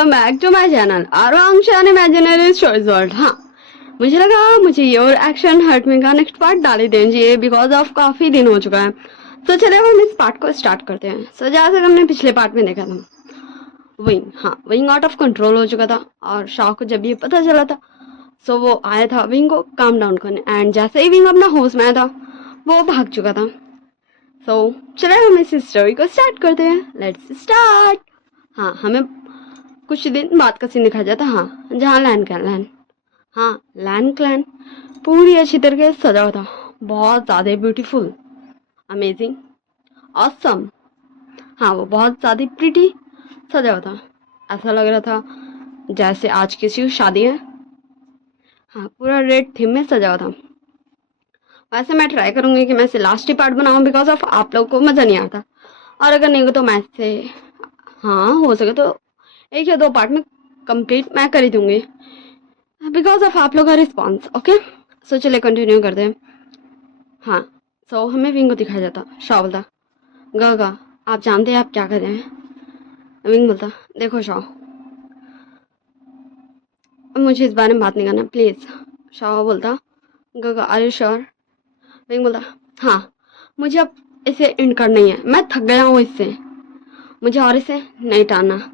Welcome back to my channel Aarvanshan imaginary stories world. हाँ, मुझे लगा मुझे ये और एक्शन हर्ट में का नेक्स्ट पार्ट डाल ही दीजिए बिकॉज ऑफ काफी दिन हो चुका है। तो चले हम इस पार्ट को स्टार्ट करते हैं। सो जैसे हमने पिछले पार्ट में देखा था, विंग आउट ऑफ कंट्रोल हो चुका था और शाह को जब ये पता चला था सो वो आया था विंग को काम डाउन करने। एंड जैसे ही विंग अपना होश में आया था वो भाग चुका था। सो चले हम इस स्टोरी को स्टार्ट करते हैं। Let's start. हाँ, हमें कुछ दिन बाद का सीन दिखाया जाता। हाँ, जहाँ लैन क्लैन पूरी अच्छी तरीके से सजा हुआ था। बहुत ज़्यादा ब्यूटीफुल, अमेजिंग, ऑसम। हाँ, वो बहुत ज़्यादा प्रिटी सजा हुआ था। ऐसा लग रहा था जैसे आज किसी की शादी है। हाँ, पूरा रेड थीम में सजा हुआ था। वैसे मैं ट्राई करूँगी कि मैं इसे लास्ट ही पार्ट बनाऊँ बिकॉज ऑफ आप लोगों को मज़ा नहीं आता। और अगर नहीं हो तो मैं इसे, हाँ, हो सके तो 1 या 2 पार्ट में कंप्लीट मैं कर ही दूंगी बिकॉज ऑफ आप लोग का रिस्पॉन्स। ओके, सो चलिए कंटिन्यू करते हैं। हाँ, सो हमें विंग को दिखाया जाता। शॉ बोलता, गा आप जानते हैं आप क्या कर रहे हैं। विंग बोलता, देखो शॉ, मुझे इस बारे में बात नहीं करना प्लीज़। शॉ बोलता, गा आर यू श्योर। विंग बोलता, हाँ, मुझे अब इसे एंड करना ही है। मैं थक गया हूँ इससे, मुझे और इसे नहीं टालना।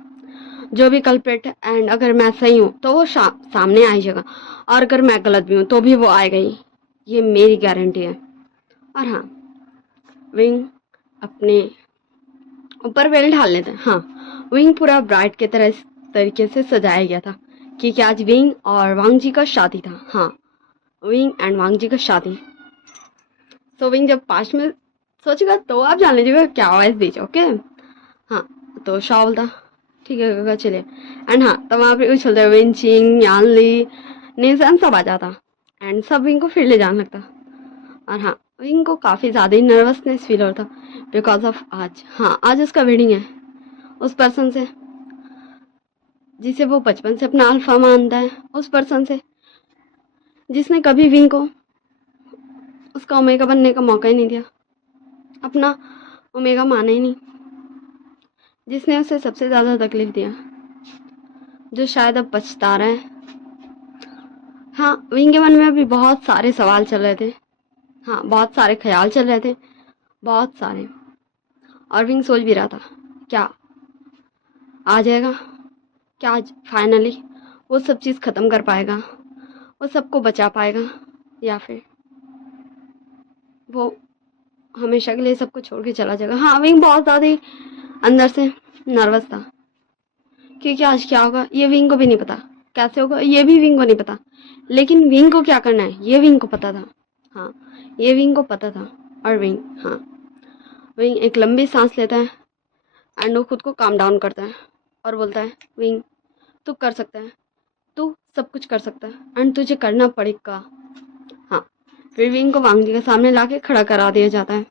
जो भी कल्प्रिट एंड अगर मैं सही हूँ तो वो सामने आ जाएगा और अगर मैं गलत भी हूँ तो भी वो आएगा ही, ये मेरी गारंटी है। और हाँ, विंग अपने ऊपर वेल ढाल लेते हैं। हाँ, विंग पूरा ब्राइड की तरह इस तरीके से सजाया गया था क्योंकि आज विंग और वांग जी का शादी था। हाँ, विंग एंड वांग जी का शादी। तो विंग जब पास में सोचेगा तो आप जान लीजिएगा क्या हुआ इस बीच। ओके, हाँ, तो शाह बोलता, ठीक है काका चलिए। एंड हाँ, तो वहाँ पे उछलते हुए विंचिंग, यानली, निशान सब आ जाता एंड सब विंग को फिर ले जाने लगता। और हाँ, विंग को काफ़ी ज़्यादा ही नर्वसनेस फील हो रहा था बिकॉज ऑफ आज उसका वेडिंग है उस पर्सन से जिसे वो बचपन से अपना अल्फा मानता है, उस पर्सन से जिसने कभी विंग को उसका ओमेगा बनने का मौका ही नहीं दिया, अपना ओमेगा माना ही नहीं, जिसने उसे सबसे ज़्यादा तकलीफ दिया, जो शायद अब पछता रहा है। हाँ, विंग के मन में अभी बहुत सारे सवाल चल रहे थे। हाँ, बहुत सारे ख्याल चल रहे थे, बहुत सारे। और विंग सोच भी रहा था, क्या आ जाएगा, क्या आज फाइनली वो सब चीज़ ख़त्म कर पाएगा, वो सबको बचा पाएगा, या फिर वो हमेशा के लिए सबको छोड़ के चला जाएगा। हाँ, विंग बहुत ज़्यादा ही अंदर से नर्वस था क्योंकि आज क्या होगा ये विंग को भी नहीं पता, कैसे होगा ये भी विंग को नहीं पता, लेकिन विंग को क्या करना है ये विंग को पता था। हाँ, ये विंग को पता था। और विंग एक लंबी सांस लेता है एंड वो खुद को काम डाउन करता है और बोलता है, विंग तू कर सकता है, तू सब कुछ कर सकता है एंड तुझे करना पड़ेगा। हाँ, फिर विंग को वांग जी के सामने लाके खड़ा करा दिया जाता है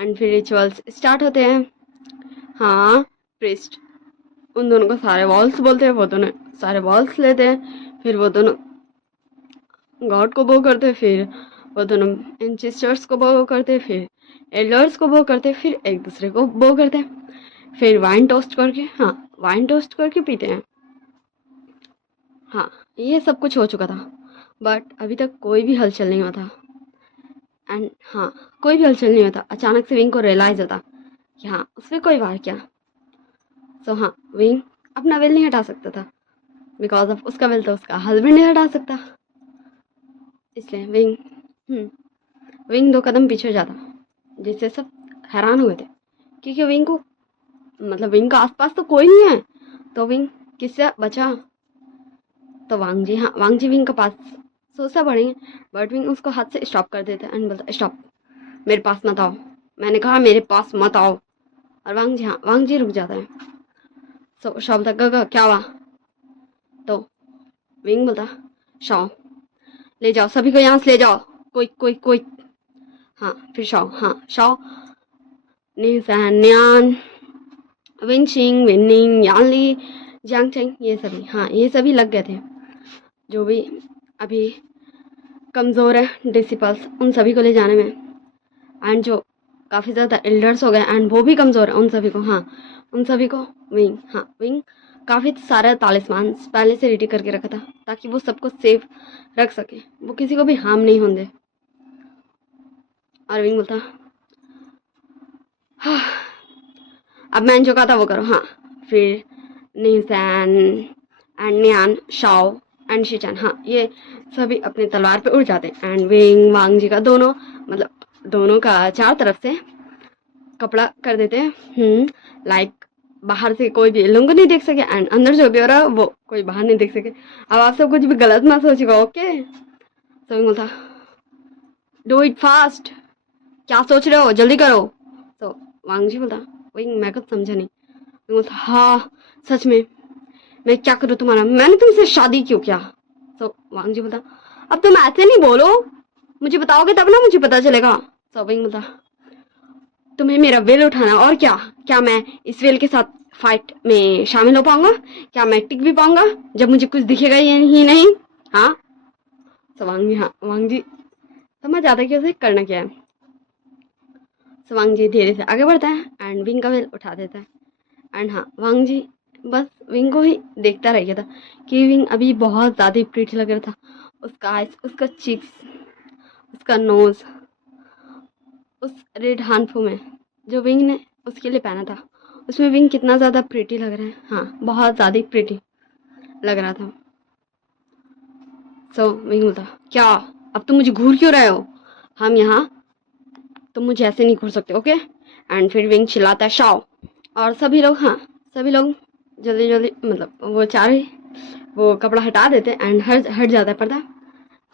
एंड फिर रिचुअल्स स्टार्ट होते हैं। हाँ, प्रिस्ट उन दोनों को सारे वॉल्स बोलते हैं, वो दोनों सारे वॉल्स लेते हैं, फिर वो दोनों गॉड को बो करते हैं, फिर वो दोनों एंसेस्टर्स को बो करते हैं, फिर एल्डर्स को बो करते हैं, फिर एक दूसरे को बो करते हैं, फिर वाइन टोस्ट करके पीते हैं। हाँ, ये सब कुछ हो चुका था बट अभी तक कोई भी हलचल नहीं हुआ था। एंड हाँ, कोई भी हलचल नहीं हुआ था। अचानक से विंग को रियलाइज होता कि हाँ, उसने कोई वार किया। सो हाँ, विंग अपना वेल नहीं हटा सकता था बिकॉज ऑफ उसका वेल तो उसका हस्बैंड नहीं हटा सकता, इसलिए विंग 2 कदम पीछे हो जाता, जिससे सब हैरान हुए थे क्योंकि विंग को मतलब विंग का आसपास तो कोई नहीं है, तो विंग किससे बचा। तो वांग जी विंग के पास सोचता पड़ेंगे बट विंग उसको हाथ से स्टॉप कर देता है एंड बोलता, स्टॉप, मेरे पास मत आओ, मैंने कहा मेरे पास मत आओ। और वांग जी रुक जाता है। सो शॉ बोलता, गा क्या हुआ। तो विंग बोलता, शॉ ले जाओ सभी को यहाँ से ले जाओ, कोई। हाँ, फिर शॉ निशान्यान, विंचिंग, विनिंग, यानली, जांगचेंग, ये सभी लग गए थे। जो भी अभी कमज़ोर है डिसिपल्स उन सभी को ले जाने में, एंड जो काफ़ी ज़्यादा एल्डर्स हो गए एंड वो भी कमज़ोर है उन सभी को, उन सभी को विंग काफ़ी सारा तालिस्मान पहले से रेडी करके रखा था ताकि वो सबको सेफ रख सके, वो किसी को भी हार्म नहीं होने दे। और विंग बोलता हाँ अब मैंने जो कहा था वो करो। हाँ फिर निसान एंड नियान शाओ एंड शिचान, हाँ ये सभी अपने तलवार पे उड़ जाते हैं। एंड विंग वांग जी का दोनों मतलब दोनों का चार तरफ से कपड़ा कर देते हैं, लाइक बाहर से कोई भी इन लोगों को नहीं देख सके एंड अंदर जो भी हो रहा है वो कोई बाहर नहीं देख सके। अब आप सब कुछ भी गलत ना सोचेगा, ओके। तो विंग बोलता डू इट फास्ट, क्या सोच रहे हो, जल्दी करो। तो वांग जी बोलता विंग मैं कुछ समझा नहीं। विंग बोलता हाँ सच में मैं क्या करूँ तुम्हारा, मैंने तुमसे शादी क्यों किया। तो वांग जी बोलता अब तुम ऐसे नहीं बोलो, मुझे बताओगे तब ना मुझे पता चलेगा। तो विंग बोलता तुम्हें मेरा वेल उठाना और क्या मैं इस वेल के साथ फाइट में शामिल हो पाऊंगा, क्या मैं टिक भी पाऊंगा जब मुझे कुछ दिखेगा ही नहीं। हाँ तो वांग जी समझ आता है कि उसे करना क्या है। तो वांग जी धीरे से आगे बढ़ता है एंड विंग का वेल उठा देता है। एंड हाँ वांग जी बस विंग को ही देखता रह गया था कि विंग अभी बहुत ज़्यादा ही प्रीटी लग रहा था। उसका आइस, उसका चिक्स, उसका नोज, उस रेड हानफू में जो विंग ने उसके लिए पहना था उसमें विंग कितना ज़्यादा प्रीटी लग रहा है। हाँ बहुत ज़्यादा ही प्रीटी लग रहा था। सो विंग बोलता क्या अब तुम मुझे घूर क्यों रहे हो, हम यहाँ तुम मुझे ऐसे नहीं घूर सकते, ओके। एंड फिर विंग चिल्लाता है शाओ, और सभी लोग जल्दी जल्दी मतलब वो चारों ही वो कपड़ा हटा देते एंड हट जाता है पर्दा,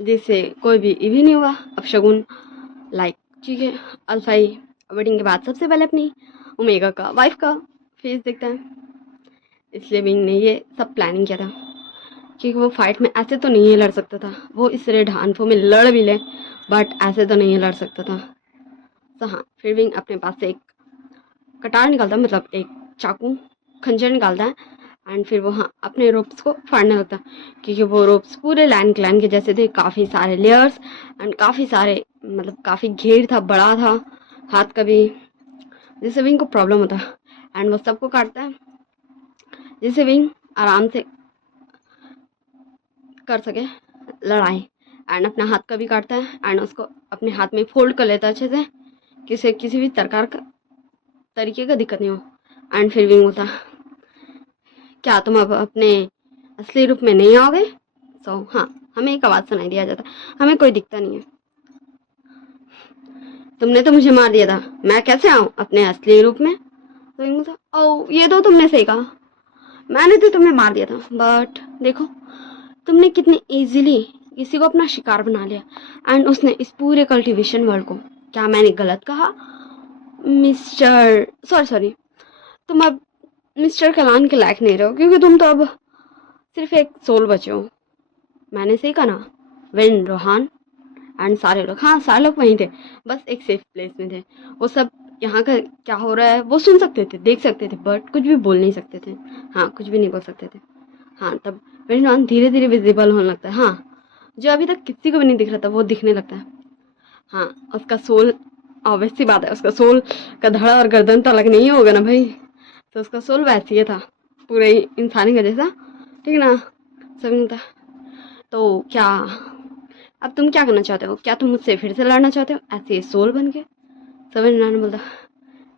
जिससे कोई भी ये भी नहीं हुआ। अब शगुन लाइक ठीक है अल्फाई वेडिंग के बाद सबसे पहले अपनी ओमेगा का वाइफ का फेस देखता है, इसलिए विंग ने ये सब प्लानिंग किया था क्योंकि वो फाइट में ऐसे तो नहीं लड़ सकता था। वो इस रेड हानफो में लड़ भी ले बट ऐसे तो नहीं लड़ सकता था। तो हाँ फिर विंग अपने पास से एक कटार निकालता है, मतलब एक चाकू खंजर निकालता है एंड फिर वो हाँ अपने रोप्स को फाड़ने लगता है क्योंकि वो रोप्स पूरे लाइन के जैसे थे, काफ़ी सारे लेयर्स एंड काफ़ी सारे मतलब काफ़ी घेर था, बड़ा था हाथ का भी, जिससे विंग को प्रॉब्लम होता है एंड वो सबको काटता है जिससे विंग आराम से कर सके लड़ाई। एंड अपना हाथ का भी काटता है एंड उसको अपने हाथ में फोल्ड कर लेता है अच्छे से, किसी भी प्रकार का तरीके का दिक्कत नहीं हो। एंड फिर विंग होता क्या तुम अब अपने असली रूप में नहीं आओगे। सो हाँ हमें एक आवाज़ सुनाई दिया जाता, हमें कोई दिखता नहीं है। तुमने तो मुझे मार दिया था, मैं कैसे आऊँ अपने असली रूप में। तो विंग होता ओ ये तो तुमने सही कहा, मैंने तो तुम्हें मार दिया था बट देखो तुमने कितने इजीली किसी को अपना शिकार बना लिया एंड उसने इस पूरे कल्टीवेशन वर्ल्ड को, क्या मैंने गलत कहा मिस्टर सॉरी तुम अब मिस्टर कलान के लायक नहीं रहो क्योंकि तुम तो अब सिर्फ एक सोल बचे हो। मैंने सही कहा ना, विन रोहान एंड सारे लोग, हाँ सारे लोग वहीं थे, बस एक सेफ प्लेस में थे। वो सब यहाँ का क्या हो रहा है वो सुन सकते थे, देख सकते थे बट कुछ भी बोल नहीं सकते थे। हाँ कुछ भी नहीं बोल सकते थे। हाँ तब विन रोहान धीरे धीरे विजिबल होने लगता है। हाँ जो अभी तक किसी को भी नहीं दिख रहा था वो दिखने लगता है। हाँ उसका सोल, ऑब्वियस सी बात है उसका सोल का धड़ा और गर्दन तो अलग नहीं होगा ना भाई, तो उसका सोल वैसे ही था पूरे इंसानी का जैसा, ठीक ना सभी था। तो क्या अब तुम क्या करना चाहते हो, क्या तुम मुझसे फिर से लड़ना चाहते हो ऐसे सोल बन के। सभी ने बोलता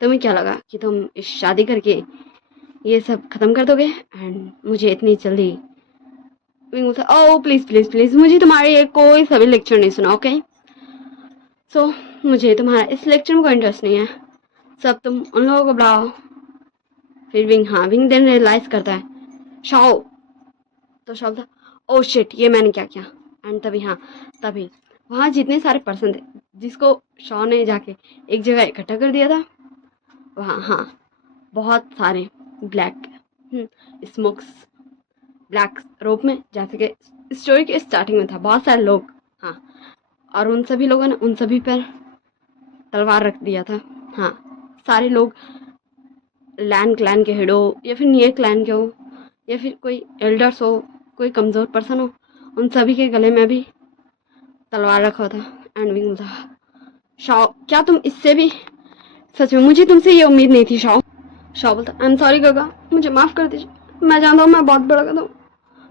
तुम्हें क्या लगा कि तुम इस शादी करके ये सब खत्म कर दोगे एंड मुझे इतनी जल्दी। बोलता ओ प्लीज प्लीज प्लीज मुझे तुम्हारे ये कोई सभी लेक्चर नहीं सुना, ओके। सो मुझे तुम्हारा इस लेक्चर में कोई इंटरेस्ट नहीं है, सब तुम उन लोगों को बुलाओ। फिर विंग देन रियलाइज करता है शाओ, तो शाओ था ओ शिट ये मैंने क्या किया। एंड तभी वहाँ जितने सारे पर्सन थे जिसको शाओ ने जाके एक जगह इकट्ठा कर दिया था, वहाँ हाँ बहुत सारे ब्लैक स्मोक्स ब्लैक रोप में, जैसे कि स्टोरी के स्टार्टिंग में था बहुत सारे लोग। हाँ और उन सभी लोगों ने उन सभी पर तलवार रख दिया था। हाँ सारे लोग लैंड क्लैन के हेड हो या फिर नियर क्लैन के हो या फिर कोई एल्डर्स हो, कोई कमज़ोर पर्सन हो, उन सभी के गले में भी तलवार रखा था। एंड विंग था शाओ क्या तुम इससे भी, सच में मुझे तुमसे ये उम्मीद नहीं थी शाओ। शाओ बोलता आई एम सॉरी गगा मुझे माफ़ कर दीजिए, मैं जानता हूँ मैं बहुत बड़ा कदम।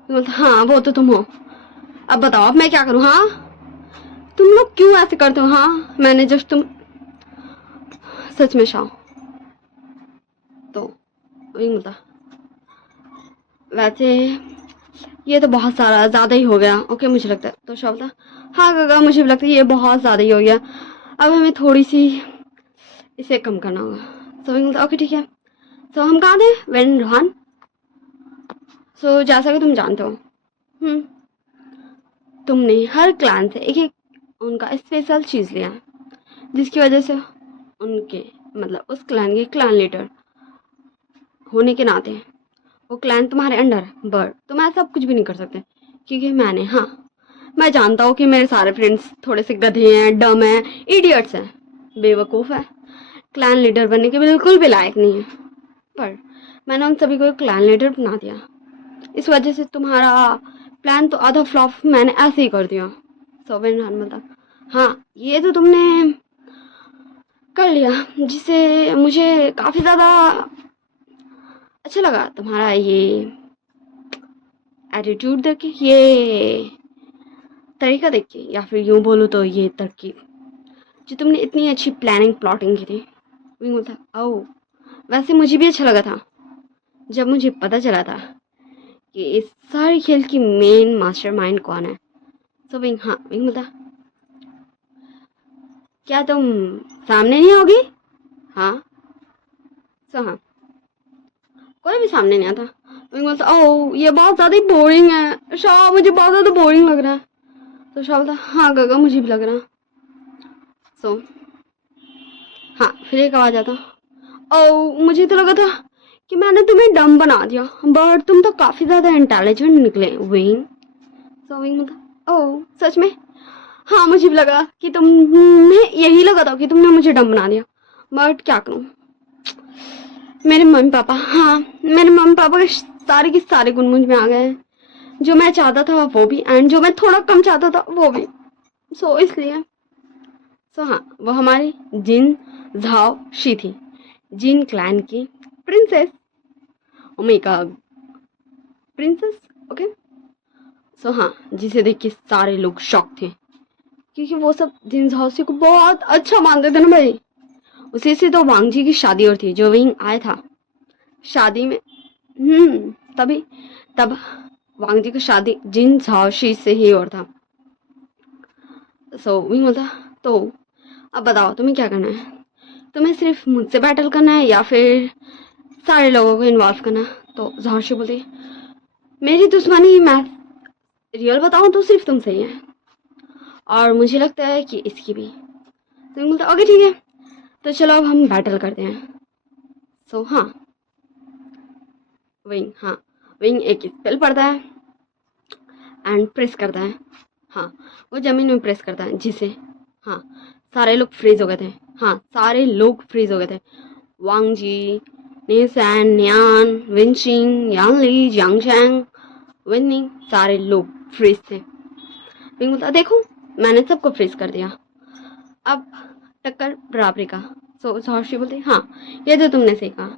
बोलता हाँ वो तो तुम हो, अब बताओ अब मैं क्या करूँ। हाँ तुम लोग क्यों ऐसे करते हो। हाँ मैंने जस्ट तुम सच में शाओ। तो वही बोलता वैसे ये तो बहुत सारा ज़्यादा ही हो गया। ओके मुझे लगता है। तो शाह बोलता हाँ काका मुझे भी लगता है ये बहुत ज़्यादा ही हो गया, अब हमें थोड़ी सी इसे कम करना होगा। तो वही बोलता ओके ठीक है। तो हम कहाँ थे, वेन रोहान। सो जैसा कि तुम जानते हो तुमने हर क्लान से एक एक उनका स्पेशल चीज़ लिया, जिसकी वजह से उनके मतलब उस क्लान के क्लान लीडर होने के नाते वो क्लान तुम्हारे अंडर है, बट तुम ऐसा कुछ भी नहीं कर सकते क्योंकि मैंने हाँ मैं जानता हूँ कि मेरे सारे फ्रेंड्स थोड़े से गधे हैं, डम हैं, इडियट्स हैं, बेवकूफ़ है, क्लान लीडर बनने के बिल्कुल भी लायक नहीं है, पर मैंने उन सभी को क्लान लीडर बना दिया। इस वजह से तुम्हारा प्लान तो आधा फ्लॉप मैंने ऐसे ही कर दिया। सोवेन खान बोलता हाँ ये तो तुमने कर लिया, जिससे मुझे काफ़ी ज़्यादा अच्छा लगा। तुम्हारा ये एटीट्यूड देख के, ये तरीका देख के, या फिर यूँ बोलो तो ये तरकीब जो तुमने इतनी अच्छी प्लानिंग प्लॉटिंग की थी। विंग बोलता ओह वैसे मुझे भी अच्छा लगा था जब मुझे पता चला था कि इस सारे खेल की मेन मास्टरमाइंड कौन है। तो विंग हाँ विंग बोलता क्या तुम सामने नहीं होगी। हाँ तो हाँ कोई भी सामने नहीं आता। विंग बोलता ओह ये बहुत ज़्यादा ही बोरिंग है शाह, मुझे बहुत ज़्यादा बोरिंग लग रहा है। तो शाह बोलता हाँ गगा मुझे भी लग रहा है। सो हाँ फिर एक आवाज़ आता ओह मुझे तो लगा था कि मैंने तुम्हें डम बना दिया, बट तुम तो काफ़ी ज़्यादा इंटेलिजेंट निकले विंग। सो विंग बोलता ओह सच में। हाँ मुझे भी लगा कि तुम्हें यही लगा था कि तुमने मुझे डम बना दिया, बट क्या करूँ मेरे मम्मी पापा, हाँ मेरे मम्मी पापा के सारे गुण मुझ में आ गए हैं, जो मैं चाहता था वो भी एंड जो मैं थोड़ा कम चाहता था वो भी। सो इसलिए हाँ वो हमारी जिन झाओ शी थी, जिन क्लैन की princess, omega princess. Okay so हाँ जिसे देख के सारे लोग शॉक थे क्योंकि वो सब जिन झाओ शी को बहुत अच्छा मानते थे ना भाई। उसी से तो वांग जी की शादी और थी जो विंग आया था शादी में। तभी तब वांग जी की शादी जिन झाओशी से ही और था। सो विंग बोलता तो अब बताओ तुम्हें क्या करना है, तुम्हें सिर्फ मुझसे बैटल करना है या फिर सारे लोगों को इन्वॉल्व करना है। तो झाओशी बोलती मेरी दुश्मनी मैं रियल बताऊं तो सिर्फ तुमसे ही है और मुझे लगता है कि इसकी भी। तो विंग बोलता ओके ठीक है तो चलो अब हम बैटल करते हैं। सो हाँ विंग एक स्पेल पढ़ता है एंड प्रेस करता है। हाँ वो जमीन में प्रेस करता है जिसे हाँ सारे लोग फ्रीज हो गए थे। हाँ सारे लोग फ्रीज हो गए थे, वांग जी, नेसान, न्यान, विंशिंग, यांगली, जियांगशैंग, विनिंग, सारे लोग फ्रीज थे। विंग बोलता देखो मैंने सबको फ्रीज कर दिया, अब टक्कर बराबरी का। सो झाओशी बोलते हाँ ये तो तुमने सही कहा।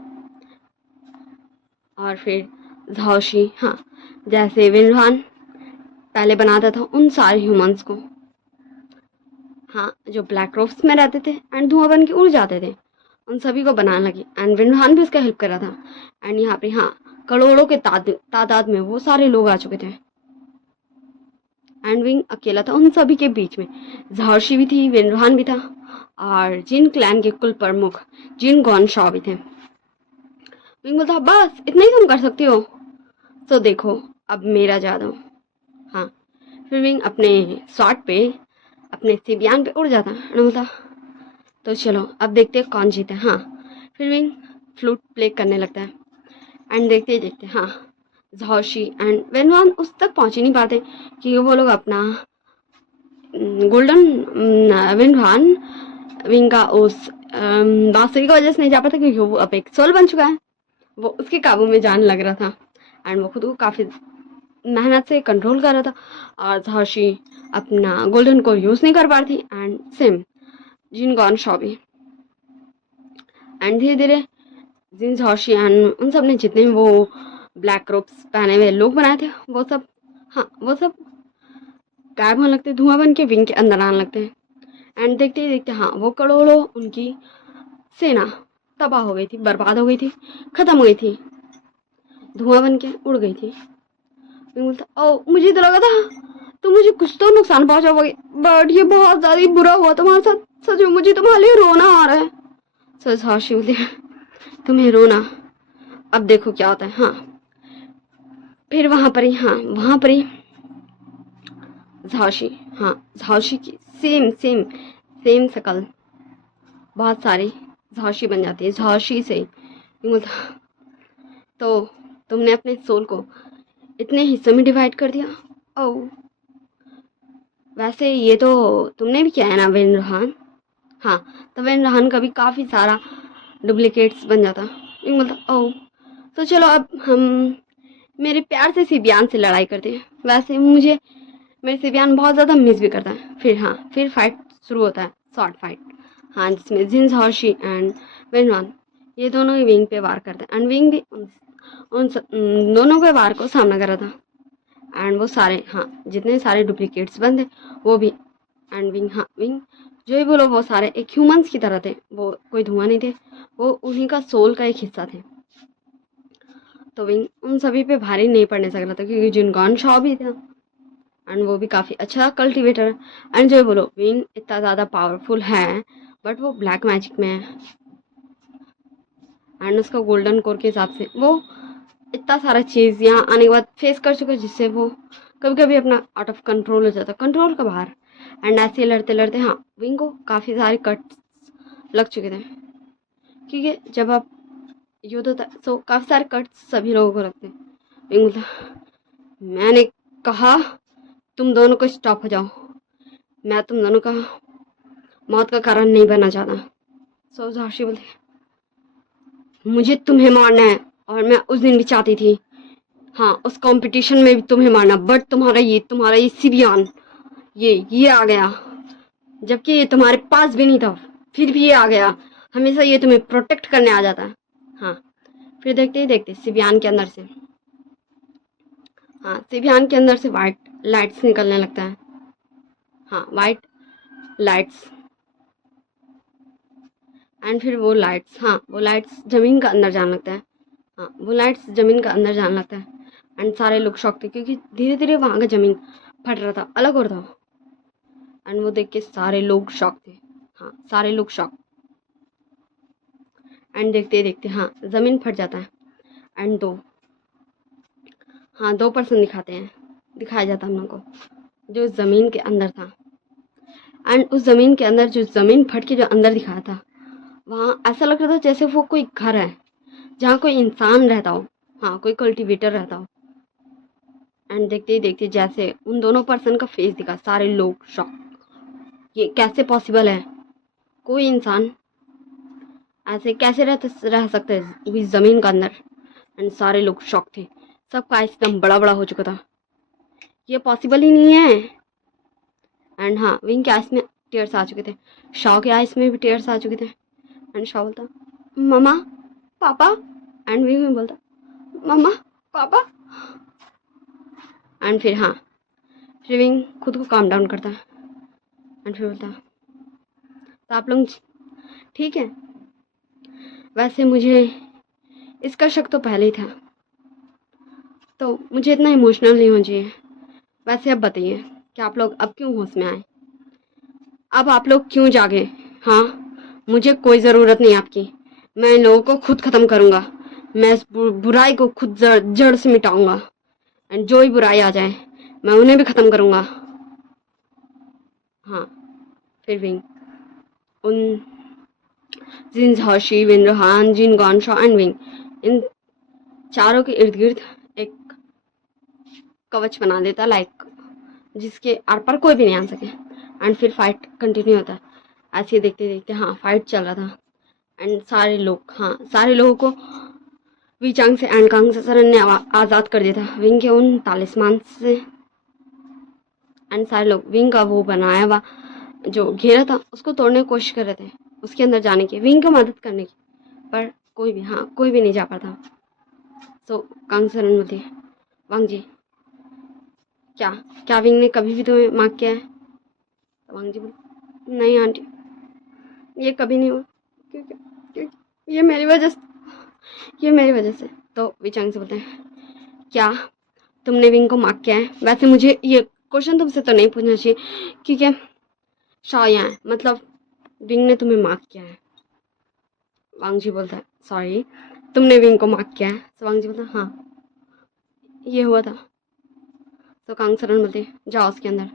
और फिर झाओशी हाँ जैसे विनरान पहले बनाता था उन सारे ह्यूमंस को, हाँ जो ब्लैक रोफ्स में रहते थे एंड धुआं बन के उड़ जाते थे, उन सभी को बनाने लगी एंड विनरान भी उसका हेल्प कर रहा था। एंड यहाँ पे हाँ करोड़ों के तादाद में वो सारे लोग आ चुके थे एंड विंग अकेला था उन सभी के बीच में। झाओशी भी थी, विनरान भी था और जिन क्लैन के कुल प्रमुख जिन गॉन शॉ भी थे। विंग बोलता बस इतना ही तुम कर सकती हो, तो देखो अब मेरा जादू। हाँ फिर विंग अपने शॉट पे अपने सिबियान पे उड़ जाता है बोलता तो चलो अब देखते हैं कौन जीता है। हाँ फिर विंग फ्लूट प्ले करने लगता है एंड देखते ही देखते हाँ झाओशी एंड वेनवान उस तक पहुंच ही नहीं पाते क्योंकि वो लोग अपना गोल्डन वेनवान विंग का उस बांसुरी की वजह से नहीं जा पाता क्योंकि वो अब एक सोल बन चुका है, वो उसके काबू में जाने लग रहा था एंड वो खुद को काफ़ी मेहनत से कंट्रोल कर रहा था और झाओशी अपना गोल्डन को यूज़ नहीं कर पा रही थी एंड सेम जिन गॉन शॉ भी। एंड धीरे धीरे जिन झाओशी एंड उन सब ने जितने वो ब्लैक रोब्स पहने हुए लोग बनाए थे, वो सब, हाँ वो सब गायब होने लगते, धुआं बन के विंग के अंदर आने लगते हैं। एंड देखते ही देखते हाँ वो करोड़ों उनकी सेना तबाह हो गई थी, बर्बाद हो गई थी, खत्म हो गई थी, धुआं बन के उड़ गई थी। विंग बोलता ओ मुझे तो लगा था तुम मुझे कुछ तो नुकसान पहुंचाओगे, बट ये बहुत ज्यादा ही बुरा हुआ तुम्हारे साथ, सच में मुझे तुम्हारे लिए रोना आ रहा है। सच हाशी बोलती तुम्हें रोना, अब देखो क्या होता है। हाँ फिर वहां पर ही झांसी, हाँ झांसी की सेम सेम सेम शकल, बहुत सारी झांसी बन जाती है झांसी से। बोलता तो तुमने अपने सोल को इतने हिस्सों में डिवाइड कर दिया। ओ वैसे ये तो तुमने भी किया है ना वेन रहान। हाँ तो वेन रहान का भी काफी सारा डुप्लीकेट्स बन जाता। बोलता ओ तो चलो अब हम मेरे प्यार से सिबियान से लड़ाई करते हैं। वैसे मुझे मेरे सिबियान बहुत ज़्यादा मिस भी करता है। फिर फाइट शुरू होता है, शॉर्ट फाइट, हाँ जिसमें जिन्स हॉर्शी एंड वेनवान ये दोनों ही विंग पे वार करते हैं। एंड विंग भी उन दोनों के वार को सामना कर रहा था। एंड वो सारे, हाँ जितने सारे डुप्लीकेट्स बन थे वो भी, एंड विंग जो ही बोलो वो सारे एक ह्यूमंस की तरह थे, वो कोई धुआं नहीं थे, वो उन्हीं का सोल का एक हिस्सा थे। तो विंग उन सभी पे भारी नहीं पड़ने सक रहा था क्योंकि जिनगॉन शॉ भी था एंड वो भी काफ़ी अच्छा कल्टिवेटर है। एंड जो बोलो विंग इतना ज़्यादा पावरफुल है बट वो ब्लैक मैजिक में है एंड उसका गोल्डन कोर के हिसाब से वो इतना सारा चीज़ यहाँ आने के बाद फेस कर चुका है जिससे वो कभी कभी अपना आउट ऑफ कंट्रोल हो जाता, कंट्रोल का बाहर। एंड ऐसे लड़ते लड़ते हाँ विंग को काफ़ी सारे कट्स लग चुके थे क्योंकि जब आप युद्ध होता है तो काफ़ी सारे कट्स सभी लोगों को लगते हैं। विंग बोलता मैंने कहा तुम दोनों को स्टॉप हो जाओ, मैं तुम दोनों का मौत का कारण नहीं बनना चाहता। सो झांसी बोलती मुझे तुम्हें मारना है और मैं उस दिन भी चाहती थी, हाँ उस कंपटीशन में भी तुम्हें मारना, बट तुम्हारा ये सिबियान ये आ गया, जबकि ये तुम्हारे पास भी नहीं था फिर भी ये आ गया, हमेशा ये तुम्हें प्रोटेक्ट करने आ जाता है। हाँ फिर देखते ही देखते सिबियान के अंदर से, हाँ सिबियान के अंदर से वाइट लाइट्स निकलने लगता है। हाँ वाइट लाइट्स एंड फिर वो लाइट्स जमीन का अंदर जाने लगता है। हाँ वो लाइट्स जमीन का अंदर जाने लगता है एंड सारे लोग शॉक थे क्योंकि धीरे धीरे वहाँ का जमीन फट रहा था, अलग हो रहा था। एंड वो देख के सारे लोग शॉक थे, हाँ सारे लोग शॉक। एंड देखते देखते हाँ जमीन फट जाता है एंड दो पर्सन दिखाया जाता हम लोग को जो जमीन के अंदर था। एंड उस जमीन के अंदर जो जमीन फट के जो अंदर दिखाया था वहाँ ऐसा लग रहा था जैसे वो कोई घर है जहाँ कोई इंसान रहता हो, हाँ कोई कल्टीवेटर रहता हो। एंड देखते ही देखते जैसे उन दोनों पर्सन का फेस दिखा, सारे लोग शॉक, ये कैसे पॉसिबल है, कोई इंसान ऐसे कैसे रह सकता है इस जमीन के अंदर। एंड सारे लोग शॉक थे, सबका एकदम बड़ा बड़ा हो चुका था, ये पॉसिबल ही नहीं है। एंड हाँ विंग के आइस में टीयर्स आ चुके थे, शॉ के आइस में भी टीयर्स आ चुके थे। एंड शॉ बोलता मम्मा पापा, एंड विंग में बोलता मम्मा पापा। एंड फिर विंग खुद को काम डाउन करता है एंड फिर बोलता तो आप लोग ठीक है, वैसे मुझे इसका शक तो पहले ही था तो मुझे इतना इमोशनल नहीं होना चाहिए। वैसे अब बताइए कि आप लोग अब क्यों होश में आए, अब आप लोग क्यों जागे। हाँ मुझे कोई ज़रूरत नहीं आपकी, मैं इन लोगों को खुद ख़त्म करूँगा, मैं इस बुराई को खुद जड़ से मिटाऊंगा एंड जो ही बुराई आ जाए मैं उन्हें भी ख़त्म करूँगा। हाँ फिर विंग उन जिन हर्शी, विन रोहान, जिन गॉनशॉ एंड विंग इन चारों के इर्द गिर्द एक कवच बना देता, लाइक जिसके आर पार कोई भी नहीं आ सके। एंड फिर फाइट कंटिन्यू होता है। ऐसे देखते देखते हाँ फाइट चल रहा था एंड सारे लोगों को वीचांग से एंड कांग से सरन ने आज़ाद कर दिया था विंग के उन तालिस्मान से। एंड सारे लोग विंग का वो बनाया हुआ जो घेरा था उसको तोड़ने की कोशिश कर रहे थे, उसके अंदर जाने की, विंग को मदद करने की, पर कोई भी नहीं जा पाता। सो कांग सरन बोलती है, वांग जी क्या क्या विंग ने कभी भी तुम्हें मार्क किया है? तो वांग जी बोले, नहीं आंटी, ये कभी नहीं हुआ, क्योंकि क्योंकि ये मेरी वजह से। तो विचांग से बोलते हैं, क्या तुमने विंग को मार्क किया है? वैसे मुझे ये क्वेश्चन तुमसे तो नहीं पूछना चाहिए क्योंकि शायद है, मतलब विंग ने तुम्हें मार्क किया है। वांग जी बोलता है, सॉरी, तुमने विंग को मार्क किया है? तो वांग जी बोलता है, हाँ ये हुआ था। तो कांग सरन बोलते हैं, जाओ उसके अंदर।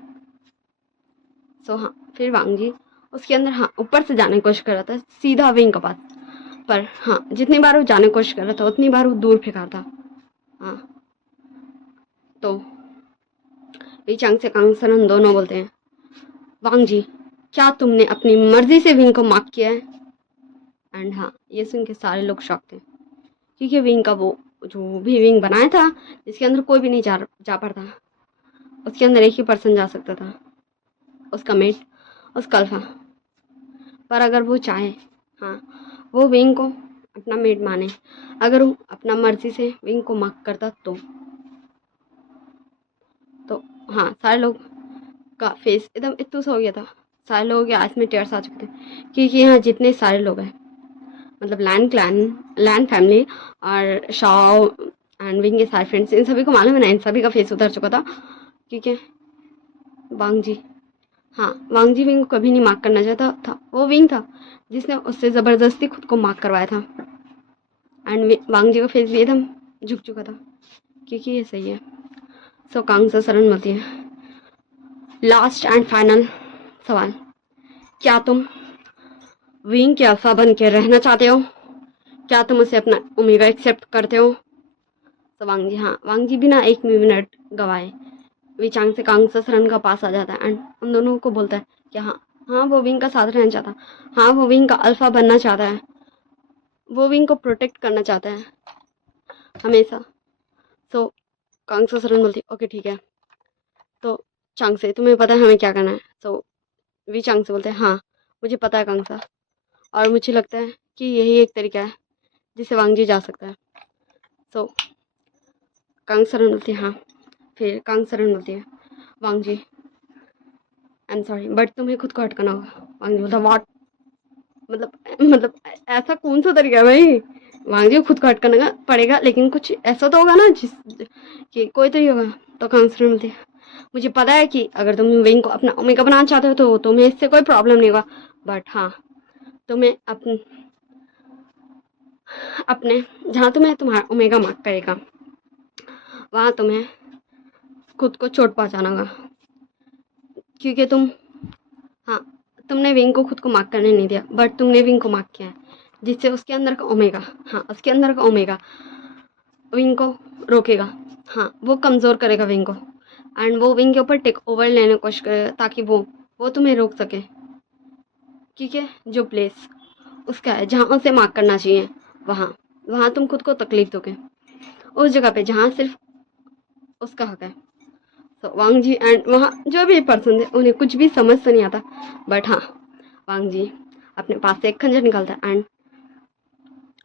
सो हाँ, फिर वांग जी उसके अंदर हाँ ऊपर से जाने की कोशिश कर रहा था, सीधा विंग के पास। पर हाँ, जितनी बार वो जाने की कोशिश कर रहा था उतनी बार वो दूर फेंका था। हाँ, तो विचांग से कांग सरन दोनों बोलते हैं, वांग जी क्या तुमने अपनी मर्जी से विंग को मार्क किया है? एंड हाँ, ये सुन के सारे लोग शॉक थे क्योंकि विंग का वो जो भी विंग बनाया था जिसके अंदर कोई भी नहीं जा पाता, उसके अंदर एक ही पर्सन जा सकता था, उसका मेट, उसका अल्फा। पर अगर वो चाहे, हाँ, वो विंग को अपना मेट माने, अगर वो अपना मर्जी से विंग को मार्क करता तो हाँ, सारे लोग का फेस एकदम इत्तू सा हो गया था। सारे लोगों के आंख में टेयर्स आ चुके थे क्योंकि यहाँ जितने सारे लोग हैं, मतलब लैंड फैमिली और शाओ एंड विंग के सारे फ्रेंड्स, इन सभी को मालूम है ना, इन सभी का फेस उतर चुका था क्योंकि वांग जी, हाँ, वांग जी विंग को कभी नहीं मार्क करना चाहता था। वो विंग था जिसने उससे ज़बरदस्ती खुद को मार्क करवाया था। एंड वांग जी का फेस भी एकदम झुक चुका था क्योंकि ये सही है। सो कांग से शरण मती है, लास्ट एंड फाइनल सवाल, क्या तुम विंग के अल्फा बन के रहना चाहते हो? क्या तुम उसे अपना ओमेगा एक्सेप्ट करते हो? तो वांग जी, हाँ, वांग जी बिना एक मिनट गवाए विचांग से कांग ससरन का पास आ जाता है एंड उन दोनों को बोलता है कि हाँ, हाँ वो विंग का साथ रहना चाहता, हाँ वो विंग का अल्फा बनना चाहता है, वो विंग को प्रोटेक्ट करना चाहता है हमेशा। सो कांग ससरन बोलती, ओके ठीक है, तो चांग से तुम्हें पता है हमें क्या करना है? सो वी चांग से बोलते हैं, हाँ मुझे पता है कांग सा, और मुझे लगता है कि यही एक तरीका है जिससे वांग जी जा सकता है। सो कांग सरन बोलती है, हाँ। फिर कांग सरन बोलती है, वांग जी आई एम सॉरी बट तुम्हें खुद को हटकाना होगा। वांग जी बोलता, व्हाट, मतलब ऐसा कौन सा तरीका है भाई? वांग जी को खुद को हटकाना पड़ेगा, लेकिन कुछ ऐसा तो होगा ना जिस कि कोई तो ही होगा। तो कांग सरन बोलती है, मुझे पता है कि अगर तुम विंग को अपना ओमेगा बनाना चाहते हो तो तुम्हें इससे कोई प्रॉब्लम नहीं होगा, बट हाँ, तुम्हें अपने जहाँ तुम्हें तुम्हारा ओमेगा मार्क करेगा वहाँ तुम्हें खुद को चोट पहुँचाना होगा क्योंकि हाँ, तुमने विंग को खुद को मार्क करने नहीं दिया, बट तुमने विंग को मार्क किया है जिससे उसके अंदर का ओमेगा, हाँ उसके अंदर का ओमेगा विंग को रोकेगा, हाँ वो कमज़ोर करेगा विंग को, एंड वो विंग के ऊपर टेक ओवर लेने की कोशिश करेगा ताकि वो तुम्हें रोक सके क्योंकि जो प्लेस उसका है जहाँ उसे मार्क करना चाहिए वहाँ वहाँ तुम खुद को तकलीफ दोगे, उस जगह पे जहाँ सिर्फ उसका हक है। तो वांग जी एंड वहाँ जो भी पर्सन थे उन्हें कुछ भी समझ तो नहीं आता, बट हाँ, वांग जी अपने पास से एक खंजर निकालता है एंड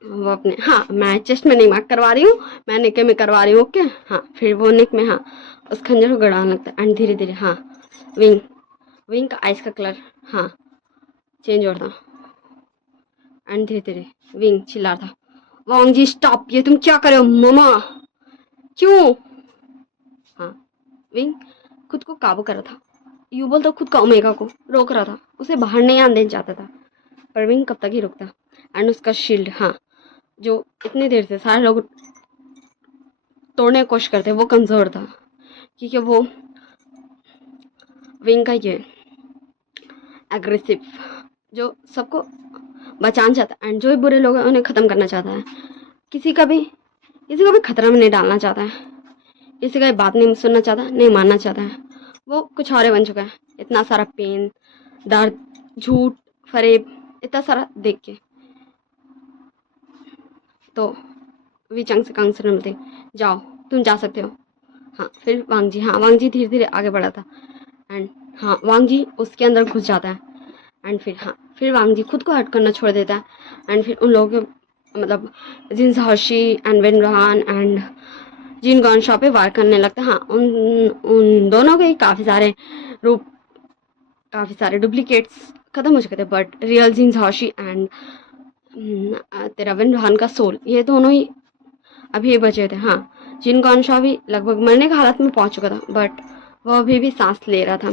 वो अपने, हाँ मैं चेस्ट में नहीं मार्क करवा रही हूँ, मैं नेक में करवा रही हूँ, ओके, हाँ, फिर वो नेक में, हाँ, उस खंजर को गड़ाने लगता है एंड धीरे धीरे, हाँ, विंग विंग का आइस का कलर, हाँ, चेंज हो रहा था एंड धीरे धीरे विंग चिल्ला रहा था, वांग जी स्टॉप, ये तुम क्या कर रहे हो मामा, क्यों? हाँ, विंग खुद को काबू कर रहा था, यूबल तो खुद का ओमेगा को रोक रहा था, उसे बाहर नहीं आने देना चाहता था, पर विंग कब तक ही रुकता। एंड उसका शील्ड, हाँ, जो इतनी देर से सारे लोग तोड़ने की कोशिश करते वो कमज़ोर था क्योंकि वो विंग का ये एग्रेसिव जो सबको बचाना चाहता है एंड जो भी बुरे लोग हैं उन्हें ख़त्म करना चाहता है, किसी को भी खतरा में नहीं डालना चाहता है, किसी का बात नहीं सुनना चाहता, नहीं मानना चाहता है, वो कुछ और बन चुका है। इतना सारा पेन, दर्द, झूठ, फरेब, इतना सारा देख के तो विचंग से कांग से मिलते, जाओ तुम जा सकते हो। हाँ, फिर वांग जी, हाँ वांग जी धीरे धीरे आगे बढ़ा था एंड हाँ वांग जी उसके अंदर घुस जाता है एंड फिर हाँ, फिर वांग जी खुद को हट करना छोड़ देता है एंड फिर उन लोगों के मतलब जिन हर्षी एंड विन रहान एंड जिन गॉनशॉ पे वार करने लगते हैं। हाँ, उन दोनों के काफ़ी सारे रूप, काफ़ी सारे डुप्लीकेट्स खत्म हो चुके थे, but real Jin Harshi and तेरा विन रहान का सोल, ये दोनों ही अभी बचे थे। हाँ, जिन गॉनशॉ भी लगभग मरने की हालत में पहुंच चुका था, बट वो अभी भी सांस ले रहा था।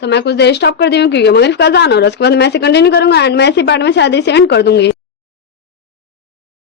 सो मैं कुछ देर स्टॉप कर दी हूँ क्योंकि मगरिब का अज़ान हो रहा है, उसके बाद मैं इसे कंटिन्यू करूंगा एंड मैं इसी पार्ट में शायद इसे एंड कर दूंगी।